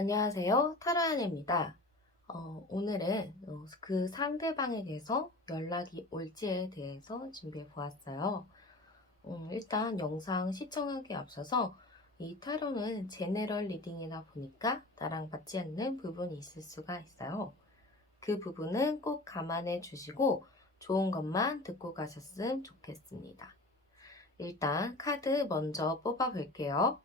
안녕하세요. 타로연입니다. 오늘은 그 상대방에게서 연락이 올지에 대해서 준비해 보았어요. 일단 영상 시청하기에 앞서서 이 타로는 제너럴 리딩이다 보니까 나랑 맞지 않는 부분이 있을 수가 있어요. 그 부분은 꼭 감안해 주시고 좋은 것만 듣고 가셨으면 좋겠습니다. 일단 카드 먼저 뽑아 볼게요.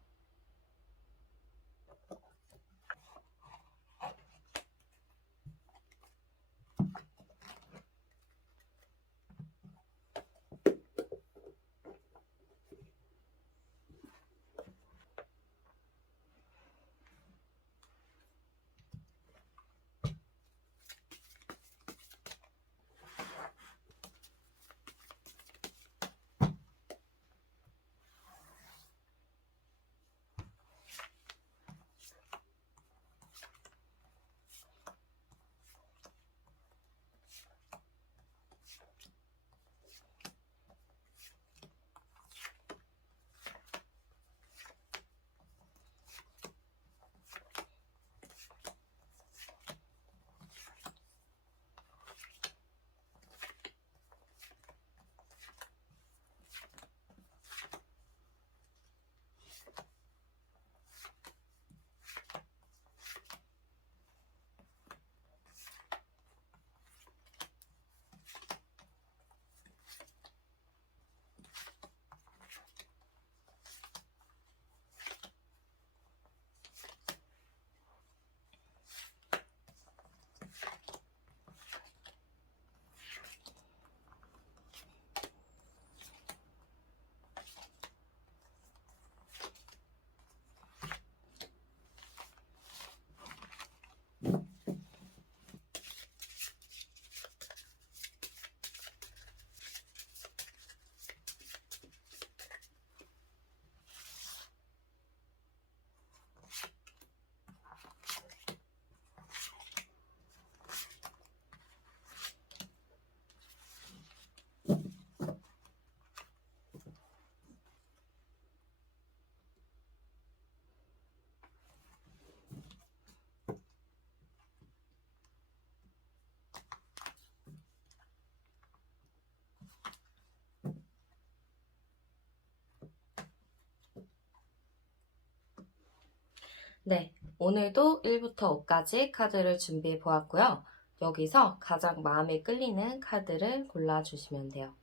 네, 오늘도 1부터 5까지 카드를 준비해 보았고요. 여기서 가장 마음에 끌리는 카드를 골라주시면 돼요.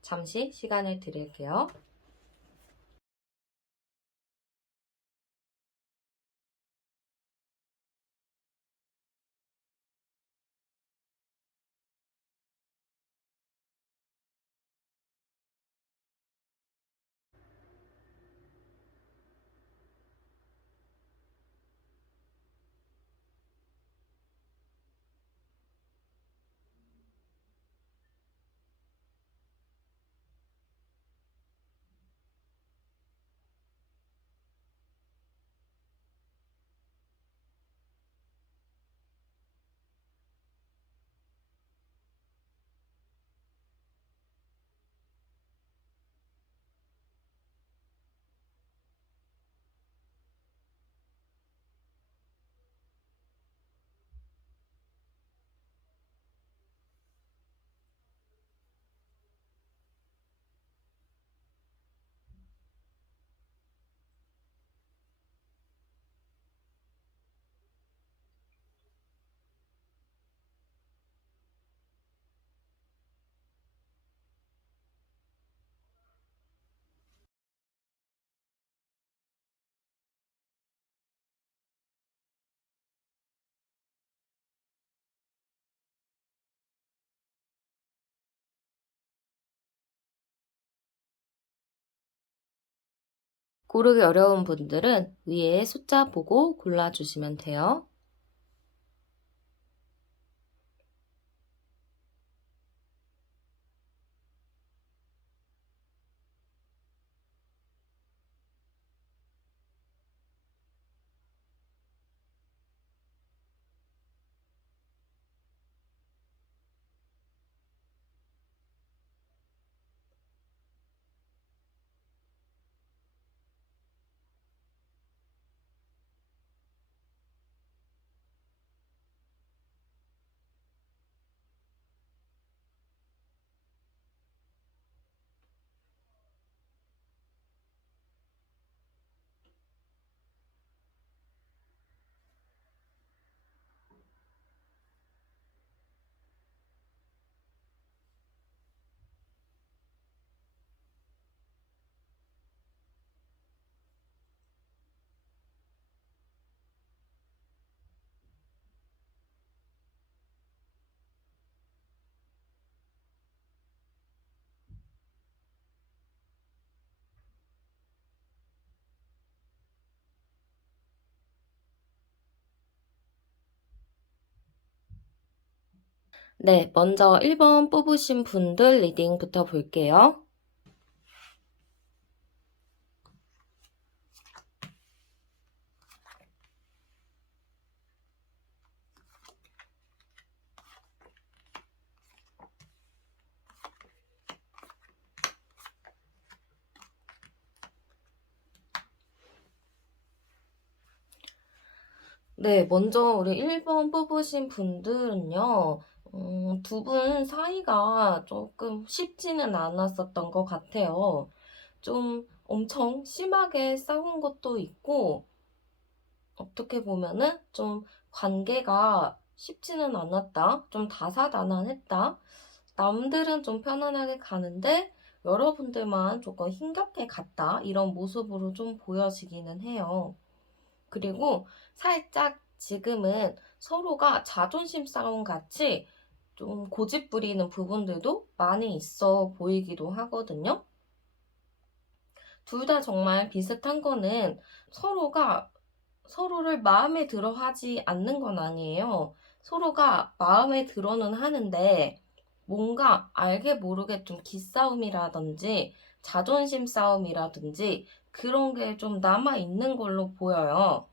잠시 시간을 드릴게요. 고르기 어려운 분들은 위에 숫자 보고 골라주시면 돼요. 네, 먼저 1번 뽑으신 분들 리딩부터 볼게요. 네, 먼저 우리 1번 뽑으신 분들은요, 두 분 사이가 조금 쉽지는 않았었던 것 같아요. 좀 엄청 심하게 싸운 것도 있고, 어떻게 보면은 좀 관계가 쉽지는 않았다. 좀 다사다난했다. 남들은 좀 편안하게 가는데 여러분들만 조금 힘겹게 갔다. 이런 모습으로 좀 보여지기는 해요. 그리고 살짝 지금은 서로가 자존심 싸움 같이 좀 고집 부리는 부분들도 많이 있어 보이기도 하거든요. 둘 다 정말 비슷한 거는 서로가 서로를 마음에 들어 하지 않는 건 아니에요. 서로가 마음에 들어는 하는데 뭔가 알게 모르게 좀 기싸움이라든지 자존심 싸움이라든지 그런 게 좀 남아 있는 걸로 보여요.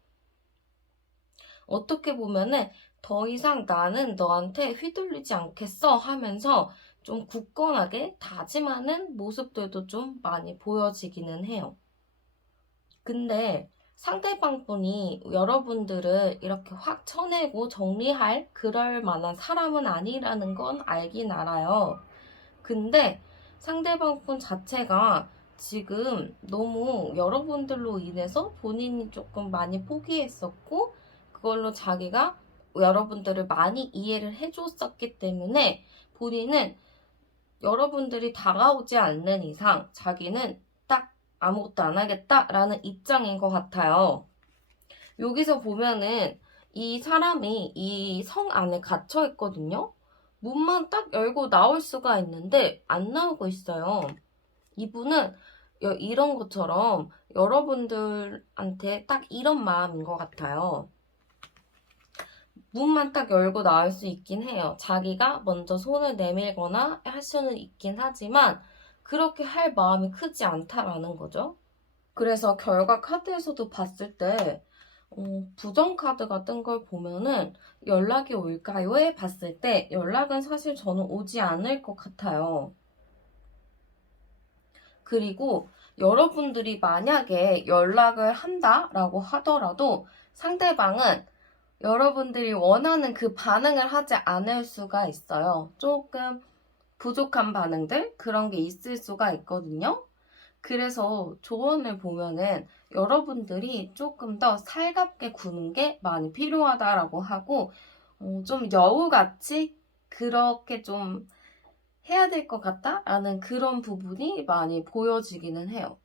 어떻게 보면은 더 이상 나는 너한테 휘둘리지 않겠어 하면서 좀 굳건하게 다짐하는 모습들도 좀 많이 보여지기는 해요. 근데 상대방 분이 여러분들을 이렇게 확 쳐내고 정리할 그럴 만한 사람은 아니라는 건 알긴 알아요. 근데 상대방 분 자체가 지금 너무 여러분들로 인해서 본인이 조금 많이 포기했었고, 그걸로 자기가 여러분들을 많이 이해를 해줬었기 때문에 본인은 여러분들이 다가오지 않는 이상 자기는 딱 아무것도 안 하겠다라는 입장인 것 같아요. 여기서 보면은 이 사람이 이 성 안에 갇혀 있거든요. 문만 딱 열고 나올 수가 있는데 안 나오고 있어요. 이분은 이런 것처럼 여러분들한테 딱 이런 마음인 것 같아요. 문만 딱 열고 나올 수 있긴 해요. 자기가 먼저 손을 내밀거나 할 수는 있긴 하지만 그렇게 할 마음이 크지 않다라는 거죠. 그래서 결과 카드에서도 봤을 때 부정 카드가 뜬 걸 보면은 연락이 올까요?에 봤을 때 연락은 사실 저는 오지 않을 것 같아요. 그리고 여러분들이 만약에 연락을 한다라고 하더라도 상대방은 여러분들이 원하는 그 반응을 하지 않을 수가 있어요. 조금 부족한 반응들? 그런 게 있을 수가 있거든요. 그래서 조언을 보면은 여러분들이 조금 더 살갑게 구는 게 많이 필요하다라고 하고, 좀 여우같이 그렇게 좀 해야 될 것 같다라는 그런 부분이 많이 보여지기는 해요.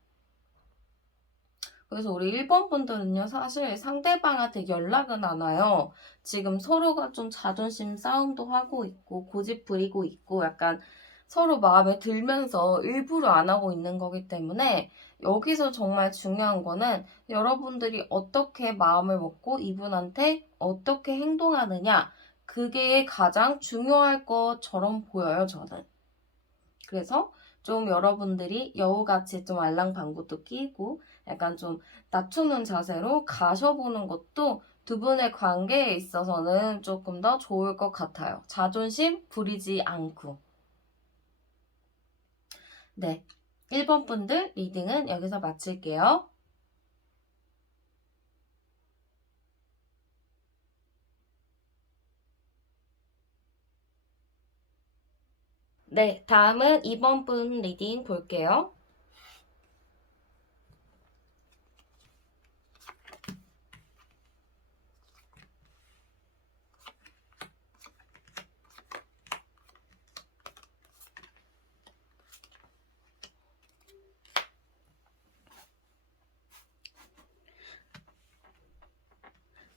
그래서 우리 1번 분들은요, 사실 상대방한테 연락은 안 와요. 지금 서로가 좀 자존심 싸움도 하고 있고, 고집 부리고 있고, 약간 서로 마음에 들면서 일부러 안 하고 있는 거기 때문에, 여기서 정말 중요한 거는 여러분들이 어떻게 마음을 먹고 이분한테 어떻게 행동하느냐, 그게 가장 중요할 것처럼 보여요, 저는. 그래서 좀 여러분들이 여우같이 좀 알랑방구도 끼고 약간 좀 낮추는 자세로 가셔보는 것도 두 분의 관계에 있어서는 조금 더 좋을 것 같아요. 자존심 부리지 않고. 네. 1번 분들 리딩은 여기서 마칠게요. 네. 다음은 2번 분 리딩 볼게요.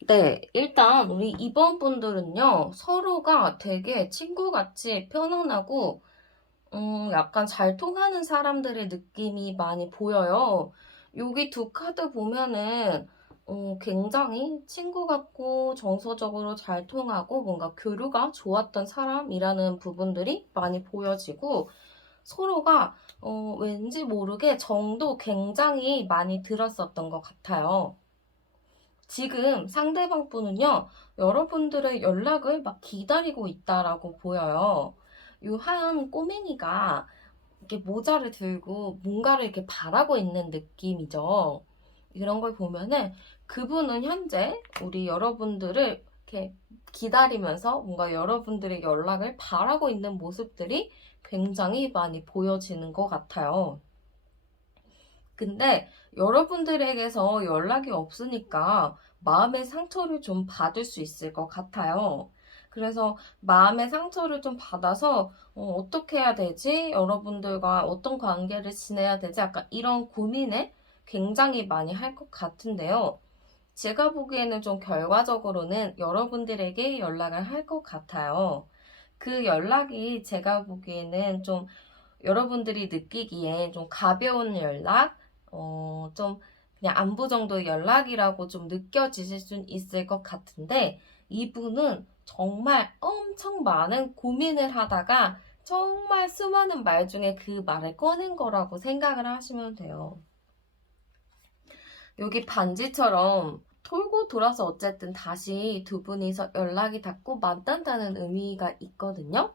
네, 일단 우리 2번 분들은요, 서로가 되게 친구같이 편안하고 약간 잘 통하는 사람들의 느낌이 많이 보여요. 여기 두 카드 보면은, 굉장히 친구 같고 정서적으로 잘 통하고 뭔가 교류가 좋았던 사람이라는 부분들이 많이 보여지고 서로가 왠지 모르게 정도 굉장히 많이 들었었던 것 같아요. 지금 상대방 분은요, 여러분들의 연락을 막 기다리고 있다라고 보여요. 요 한 꼬맹이가 이렇게 모자를 들고 뭔가를 이렇게 바라고 있는 느낌이죠. 이런 걸 보면은 그분은 현재 우리 여러분들을 이렇게 기다리면서 뭔가 여러분들의 연락을 바라고 있는 모습들이 굉장히 많이 보여지는 것 같아요. 근데 여러분들에게서 연락이 없으니까 마음의 상처를 좀 받을 수 있을 것 같아요. 그래서 마음의 상처를 좀 받아서 어떻게 해야 되지? 여러분들과 어떤 관계를 지내야 되지? 약간 이런 고민을 굉장히 많이 할 것 같은데요. 제가 보기에는 좀 결과적으로는 여러분들에게 연락을 할 것 같아요. 그 연락이 제가 보기에는 좀 여러분들이 느끼기엔 좀 가벼운 연락, 좀 그냥 안부 정도의 연락이라고 좀 느껴지실 수 있을 것 같은데, 이분은 정말 엄청 많은 고민을 하다가 정말 수많은 말 중에 그 말을 꺼낸 거라고 생각을 하시면 돼요. 여기 반지처럼 돌고 돌아서 어쨌든 다시 두 분이서 연락이 닿고 만난다는 의미가 있거든요.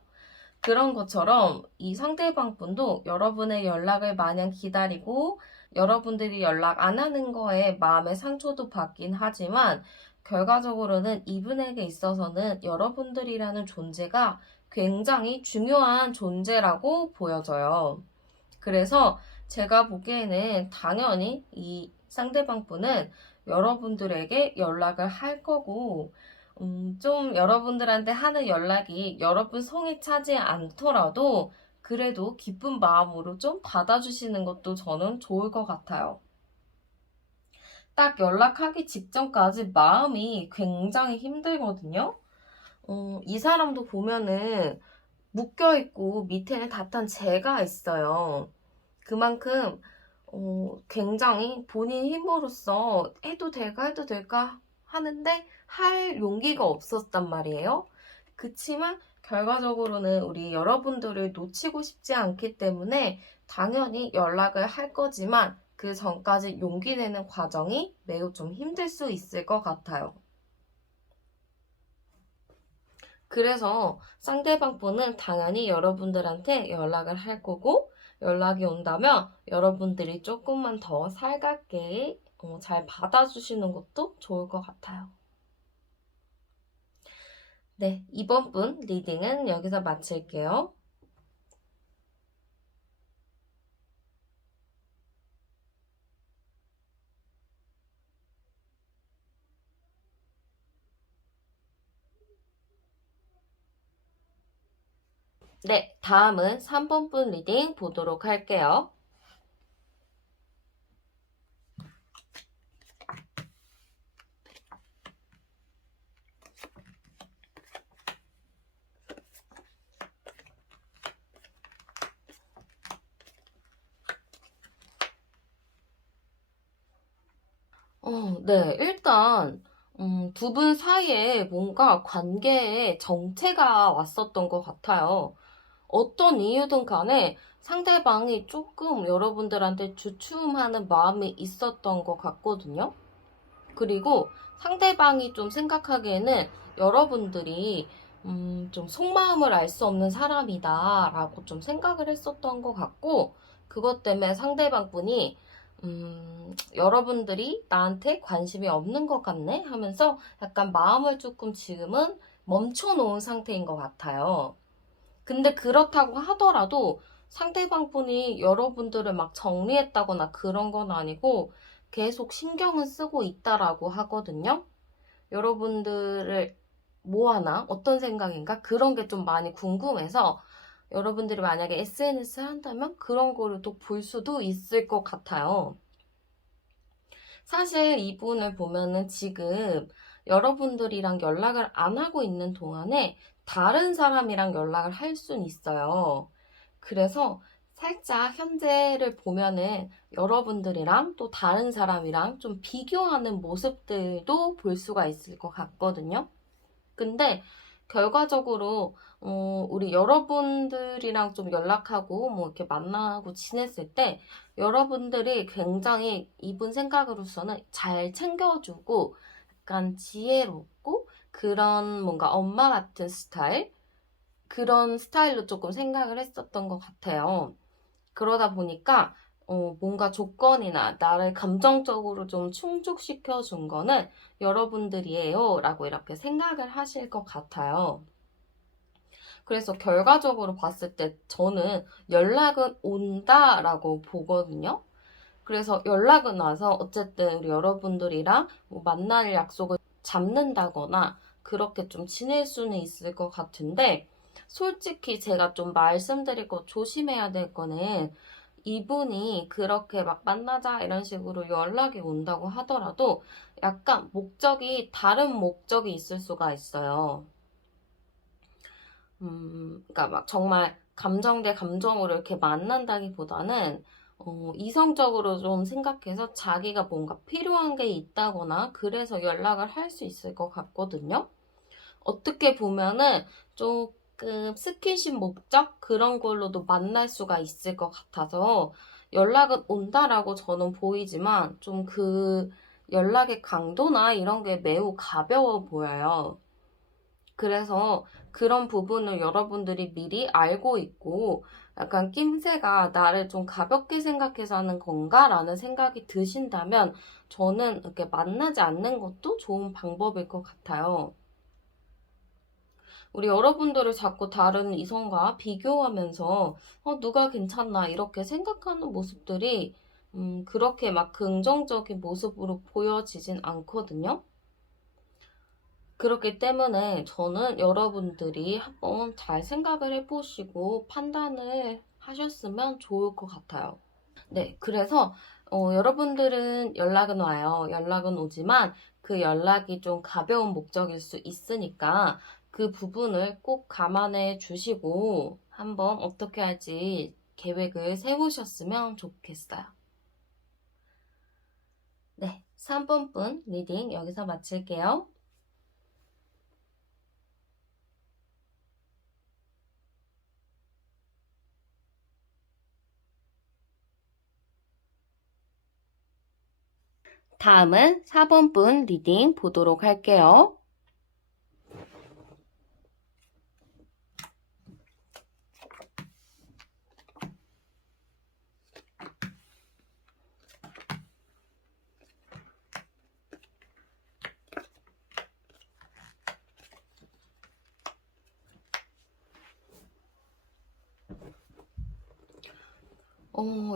그런 것처럼 이 상대방 분도 여러분의 연락을 마냥 기다리고 여러분들이 연락 안 하는 거에 마음의 상처도 받긴 하지만 결과적으로는 이분에게 있어서는 여러분들이라는 존재가 굉장히 중요한 존재라고 보여져요. 그래서 제가 보기에는 당연히 이 상대방 분은 여러분들에게 연락을 할 거고, 좀 여러분들한테 하는 연락이 여러분 성에 차지 않더라도 그래도 기쁜 마음으로 좀 받아주시는 것도 저는 좋을 것 같아요. 딱 연락하기 직전까지 마음이 굉장히 힘들거든요. 이 사람도 보면은 묶여있고 밑에는 다 탄 재가 있어요. 그만큼 굉장히 본인 힘으로써 해도 될까 하는데 할 용기가 없었단 말이에요. 그치만 결과적으로는 우리 여러분들을 놓치고 싶지 않기 때문에 당연히 연락을 할 거지만 그 전까지 용기 내는 과정이 매우 좀 힘들 수 있을 것 같아요. 그래서 상대방 분은 당연히 여러분들한테 연락을 할 거고 연락이 온다면 여러분들이 조금만 더 살갑게 잘 받아주시는 것도 좋을 것 같아요. 네, 이번 분 리딩은 여기서 마칠게요. 네, 다음은 3번 분 리딩 보도록 할게요. 네, 일단 두 분 사이에 뭔가 관계에 정체가 왔었던 것 같아요. 어떤 이유든 간에 상대방이 조금 여러분들한테 주춤하는 마음이 있었던 것 같거든요. 그리고 상대방이 좀 생각하기에는 여러분들이 좀 속마음을 알 수 없는 사람이다 라고 좀 생각을 했었던 것 같고 그것 때문에 상대방 분이 여러분들이 나한테 관심이 없는 것 같네 하면서 약간 마음을 조금 지금은 멈춰 놓은 상태인 것 같아요. 근데 그렇다고 하더라도 상대방 분이 여러분들을 막 정리했다거나 그런 건 아니고 계속 신경은 쓰고 있다라고 하거든요. 여러분들을 뭐 하나? 어떤 생각인가? 그런 게 좀 많이 궁금해서 여러분들이 만약에 SNS 한다면 그런 거를 또 볼 수도 있을 것 같아요. 사실 이분을 보면은 지금 여러분들이랑 연락을 안 하고 있는 동안에 다른 사람이랑 연락을 할 수는 있어요. 그래서 살짝 현재를 보면은 여러분들이랑 또 다른 사람이랑 좀 비교하는 모습들도 볼 수가 있을 것 같거든요. 근데 결과적으로 우리 여러분들이랑 좀 연락하고 뭐 이렇게 만나고 지냈을 때 여러분들이 굉장히 이분 생각으로서는 잘 챙겨주고 약간 지혜롭고 그런 뭔가 엄마 같은 스타일? 그런 스타일로 조금 생각을 했었던 것 같아요. 그러다 보니까 뭔가 조건이나 나를 감정적으로 좀 충족시켜 준 거는 여러분들이에요 라고 이렇게 생각을 하실 것 같아요. 그래서 결과적으로 봤을 때 저는 연락은 온다라고 보거든요. 그래서 연락은 와서 어쨌든 우리 여러분들이랑 뭐 만날 약속을 잡는다거나 그렇게 좀 지낼 수는 있을 것 같은데 솔직히 제가 좀 말씀드릴 거 조심해야 될 거는 이분이 그렇게 막 만나자 이런 식으로 연락이 온다고 하더라도 약간 목적이 다른 목적이 있을 수가 있어요. 그러니까 막 정말 감정 대 감정으로 이렇게 만난다기보다는 이성적으로 좀 생각해서 자기가 뭔가 필요한 게 있다거나 그래서 연락을 할 수 있을 것 같거든요. 어떻게 보면은 조금 스킨십 목적 그런 걸로도 만날 수가 있을 것 같아서 연락은 온다라고 저는 보이지만 좀 그 연락의 강도나 이런 게 매우 가벼워 보여요. 그래서 그런 부분을 여러분들이 미리 알고 있고 약간 낌새가 나를 좀 가볍게 생각해서 하는 건가라는 생각이 드신다면 저는 이렇게 만나지 않는 것도 좋은 방법일 것 같아요. 우리 여러분들을 자꾸 다른 이성과 비교하면서 누가 괜찮나 이렇게 생각하는 모습들이 그렇게 막 긍정적인 모습으로 보여지진 않거든요. 그렇기 때문에 저는 여러분들이 한번 잘 생각을 해보시고 판단을 하셨으면 좋을 것 같아요. 네, 그래서 여러분들은 연락은 와요. 연락은 오지만 그 연락이 좀 가벼운 목적일 수 있으니까 그 부분을 꼭 감안해 주시고 한번 어떻게 할지 계획을 세우셨으면 좋겠어요. 네, 3번분 리딩 여기서 마칠게요. 다음은 4번분 리딩 보도록 할게요.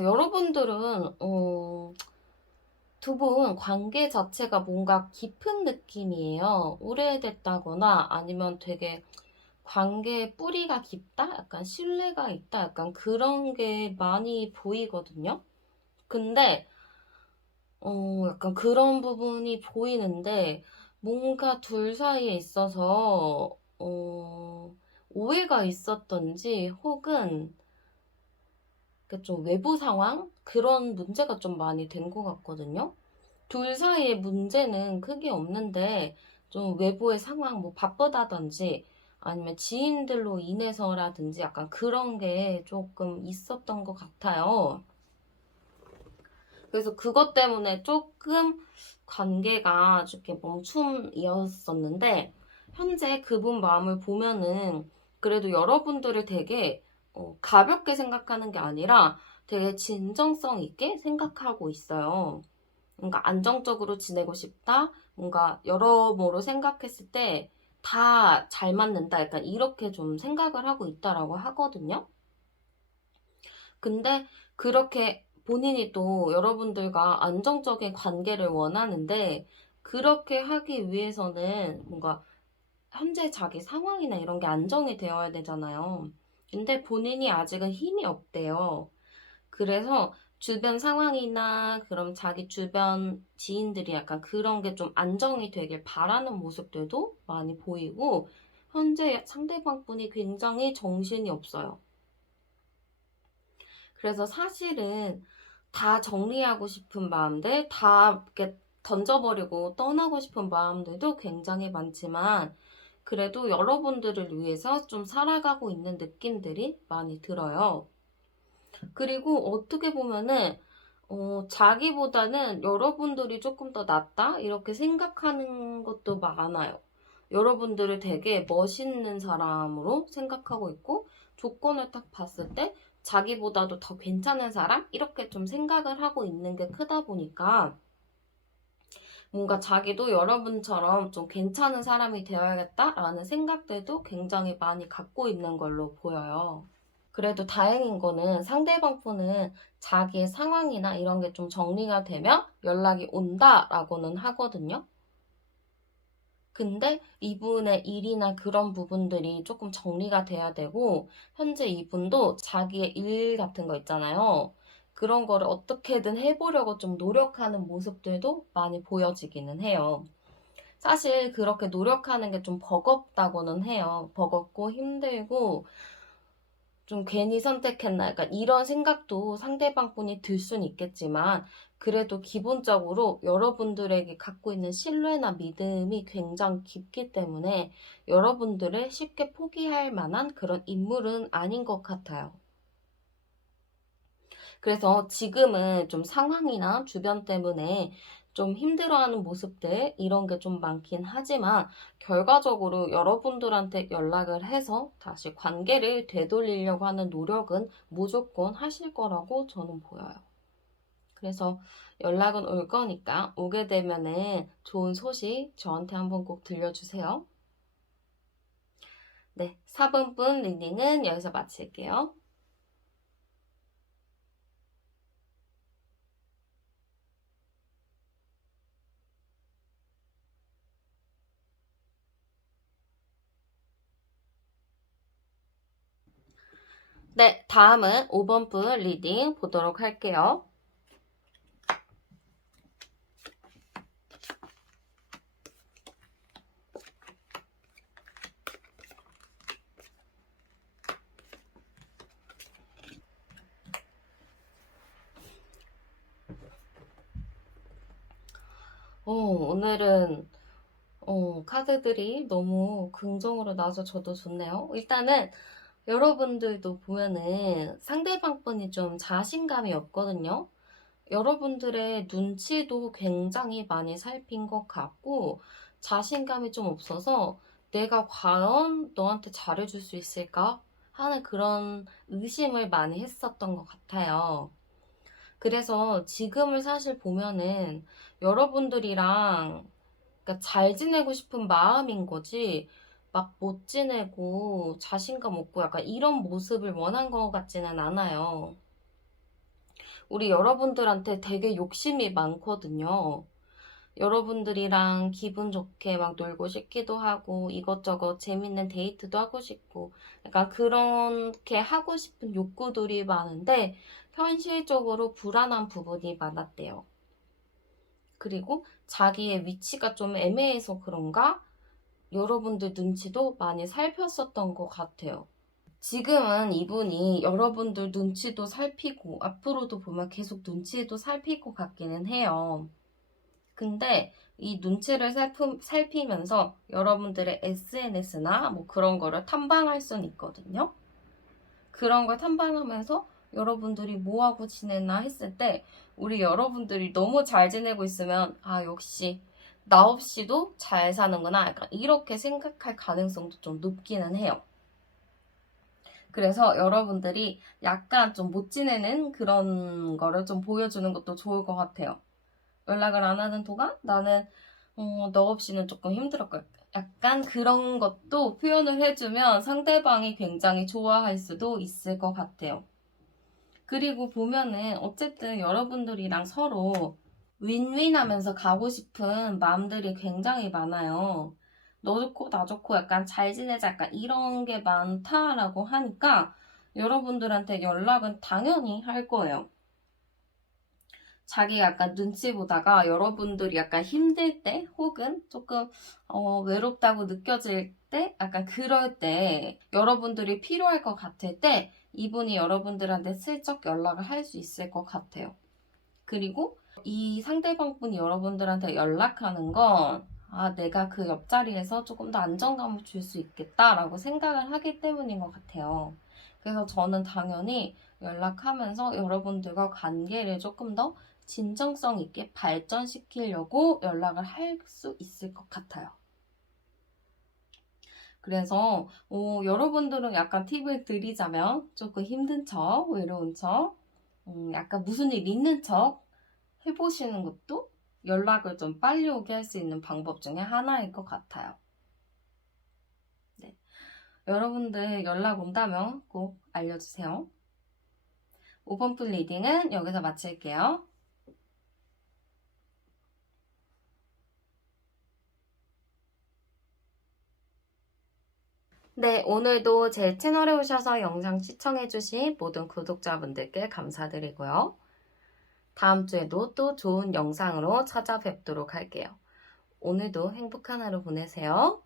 여러분들은 두 분 관계 자체가 뭔가 깊은 느낌이에요. 오래됐다거나 아니면 되게 관계의 뿌리가 깊다? 약간 신뢰가 있다? 약간 그런 게 많이 보이거든요. 근데 약간 그런 부분이 보이는데 뭔가 둘 사이에 있어서 오해가 있었던지 혹은 좀 외부 상황? 그런 문제가 좀 많이 된 것 같거든요. 둘 사이의 문제는 크게 없는데 좀 외부의 상황, 뭐 바쁘다든지 아니면 지인들로 인해서라든지 약간 그런 게 조금 있었던 것 같아요. 그래서 그것 때문에 조금 관계가 이렇게 멈춤이었었는데 현재 그분 마음을 보면은 그래도 여러분들을 되게 가볍게 생각하는 게 아니라 되게 진정성 있게 생각하고 있어요. 뭔가 안정적으로 지내고 싶다. 뭔가 여러모로 생각했을 때 다 잘 맞는다. 약간 이렇게 좀 생각을 하고 있다라고 하거든요. 근데 그렇게 본인이 또 여러분들과 안정적인 관계를 원하는데 그렇게 하기 위해서는 뭔가 현재 자기 상황이나 이런 게 안정이 되어야 되잖아요. 근데 본인이 아직은 힘이 없대요. 그래서 주변 상황이나 그럼 자기 주변 지인들이 약간 그런 게 좀 안정이 되길 바라는 모습들도 많이 보이고 현재 상대방 분이 굉장히 정신이 없어요. 그래서 사실은 다 정리하고 싶은 마음들, 다 이렇게 던져버리고 떠나고 싶은 마음들도 굉장히 많지만, 그래도 여러분들을 위해서 좀 살아가고 있는 느낌들이 많이 들어요. 그리고 어떻게 보면은, 자기보다는 여러분들이 조금 더 낫다? 이렇게 생각하는 것도 많아요. 여러분들을 되게 멋있는 사람으로 생각하고 있고, 조건을 딱 봤을 때 자기보다도 더 괜찮은 사람? 이렇게 좀 생각을 하고 있는 게 크다 보니까, 뭔가 자기도 여러분처럼 좀 괜찮은 사람이 되어야겠다라는 생각들도 굉장히 많이 갖고 있는 걸로 보여요. 그래도 다행인 거는 상대방 분은 자기의 상황이나 이런 게 좀 정리가 되면 연락이 온다라고는 하거든요. 근데 이분의 일이나 그런 부분들이 조금 정리가 돼야 되고, 현재 이분도 자기의 일 같은 거 있잖아요. 그런 거를 어떻게든 해보려고 좀 노력하는 모습들도 많이 보여지기는 해요. 사실 그렇게 노력하는 게 좀 버겁다고는 해요. 버겁고 힘들고, 좀 괜히 선택했나 약간 이런 생각도 상대방 분이 들 수는 있겠지만, 그래도 기본적으로 여러분들에게 갖고 있는 신뢰나 믿음이 굉장히 깊기 때문에 여러분들을 쉽게 포기할 만한 그런 인물은 아닌 것 같아요. 그래서 지금은 좀 상황이나 주변 때문에 좀 힘들어하는 모습들 이런 게 좀 많긴 하지만, 결과적으로 여러분들한테 연락을 해서 다시 관계를 되돌리려고 하는 노력은 무조건 하실 거라고 저는 보여요. 그래서 연락은 올 거니까 오게 되면은 좋은 소식 저한테 한번 꼭 들려주세요. 네, 4분분 리딩은 여기서 마칠게요. 네, 다음은 5번분 리딩 보도록 할게요. 오늘은 카드들이 너무 긍정으로 나와서 저도 좋네요. 일단은 여러분들도 보면은 상대방 분이 좀 자신감이 없거든요. 여러분들의 눈치도 굉장히 많이 살핀 것 같고, 자신감이 좀 없어서 내가 과연 너한테 잘해줄 수 있을까 하는 그런 의심을 많이 했었던 것 같아요. 그래서 지금을 사실 보면은 여러분들이랑, 그러니까 잘 지내고 싶은 마음인 거지, 막 못 지내고 자신감 없고 약간 이런 모습을 원한 것 같지는 않아요. 우리 여러분들한테 되게 욕심이 많거든요. 여러분들이랑 기분 좋게 막 놀고 싶기도 하고, 이것저것 재밌는 데이트도 하고 싶고, 약간 그렇게 하고 싶은 욕구들이 많은데, 현실적으로 불안한 부분이 많았대요. 그리고 자기의 위치가 좀 애매해서 그런가? 여러분들 눈치도 많이 살폈었던 것 같아요. 지금은 이분이 여러분들 눈치도 살피고 앞으로도 보면 계속 눈치도 살필 것 같기는 해요. 근데 이 눈치를 살피면서 여러분들의 SNS나 뭐 그런 거를 탐방할 수는 있거든요. 그런 걸 탐방하면서 여러분들이 뭐하고 지내나 했을 때, 우리 여러분들이 너무 잘 지내고 있으면 역시 나 없이도 잘 사는구나 약간 이렇게 생각할 가능성도 좀 높기는 해요. 그래서 여러분들이 약간 좀 못 지내는 그런 거를 좀 보여주는 것도 좋을 것 같아요. 연락을 안 하는 동안 나는 너 없이는 조금 힘들었고, 약간 그런 것도 표현을 해주면 상대방이 굉장히 좋아할 수도 있을 것 같아요. 그리고 보면은 어쨌든 여러분들이랑 서로 윈윈하면서 가고 싶은 마음들이 굉장히 많아요. 너 좋고 나 좋고 약간 잘 지내자 약간 이런 게 많다라고 하니까 여러분들한테 연락은 당연히 할 거예요. 자기 약간 눈치 보다가 여러분들이 약간 힘들 때 혹은 조금 외롭다고 느껴질 때, 약간 그럴 때 여러분들이 필요할 것 같을 때 이분이 여러분들한테 슬쩍 연락을 할 수 있을 것 같아요. 그리고 이 상대방분이 여러분들한테 연락하는 건 내가 그 옆자리에서 조금 더 안정감을 줄 수 있겠다라고 생각을 하기 때문인 것 같아요. 그래서 저는 당연히 연락하면서 여러분들과 관계를 조금 더 진정성 있게 발전시키려고 연락을 할 수 있을 것 같아요. 그래서 여러분들은 약간 팁을 드리자면 조금 힘든 척, 외로운 척, 약간 무슨 일 있는 척 해보시는 것도 연락을 좀 빨리 오게 할 수 있는 방법 중에 하나일 것 같아요. 네. 여러분들 연락 온다면 꼭 알려주세요. 5번 풀 리딩은 여기서 마칠게요. 네, 오늘도 제 채널에 오셔서 영상 시청해주신 모든 구독자분들께 감사드리고요. 다음 주에도 또 좋은 영상으로 찾아뵙도록 할게요. 오늘도 행복한 하루 보내세요.